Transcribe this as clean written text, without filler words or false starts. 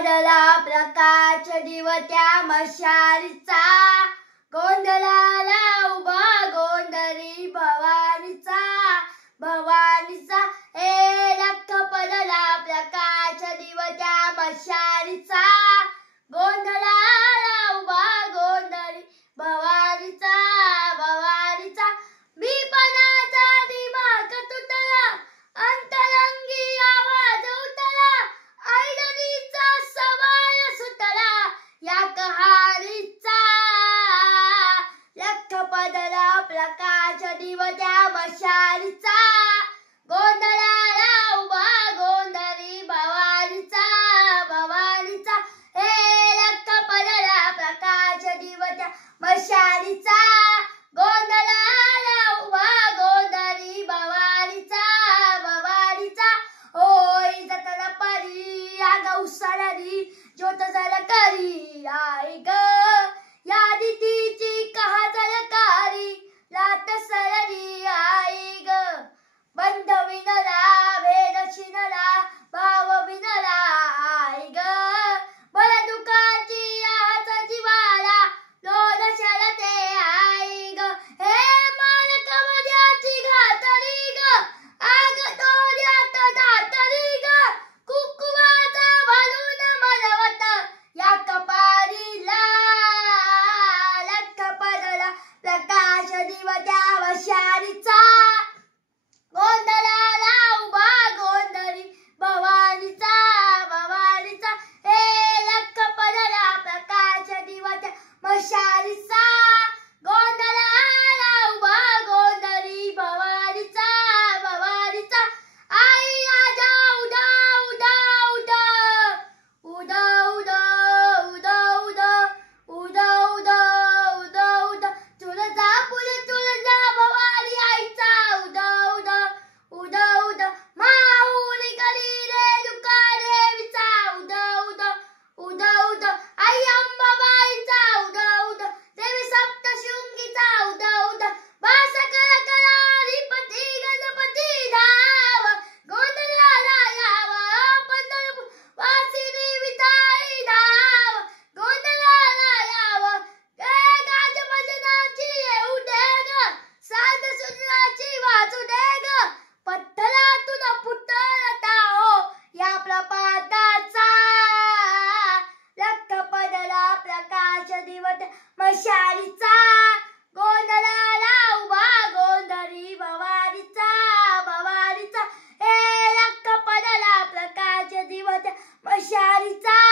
पडला प्रकाश दिवत्या मशालीचा, गोंधळाला उभा गोंधळी भवानीचा, भवानीचा लख पडला प्रकाश दिवत्या मशालीचा, गोंधळाला उभा गोंधळी भवानीचा, भवानीचा बीपणाचा दिमाग तुटला, अंतरंगी आवाज उठला, ऐरणीचा सवाल सुटला या कहाणीचा, लख पडला प्रकाश दिवत्या मशालीचा, गोंधळाला उभा गोंधळी भवानीचा, भवानीचा लख पडला प्रकाश दिवत्या मशालीचा, गोंधळाला उभा गोंधळी भवानीचा, भवानीचा होय जतन परी आगं उसळली ज्योत झळकली आई ग, या दितीची कहा झळकारी लाट सरली आई ग, बंध विणला भेद शिणला भाव विणला आई ग, बळ दुखाची आस जीवाला लोल शरते आई ग, हे मान कमल्याची घातली ग, आग डोळ्यात दाटली ग, कुंकवाचा घालून मनवत या कपाळीला, लख पडला प्रकाश दिवत्या मशालीचा, गोंधळाला उभा गोंधळी भवानीचा, भवानीचा लख पडला प्रकाश दिवत्या मशालीचा, गोंधळाला उभा गोंधळी भवानीचा, भवानीचा आई आजा उदा उदा उदा उदा उदा उदा उदा उदा उदा उदा उदा तुळजा भवानी आईचा उदा उदा उदा उदा, माऊली गली रेणुका देवीचा उदा उदा उदा उदा, आई अंबाबाईचा उदा उदा, देवी सप्तशृंगीचा उदा उदा, भास्कर कलाधिपती गणपती धाव, गोंधळाला यावा पंढरपूर वासिनी विठाई धाव, गोंधळाला यावा गाज भजनाची येऊ दे ग, साध सुजनाची वाजू दे ग, पत्थरातून फुटला हो या प्रपाताचा, लख पडला प्रकाश दिवत्या मशालीचा, गोंधळाला उभा गोंधळी भवानीचा, भवानीचा लख पडला प्रकाश दिवत्या मशालीचा.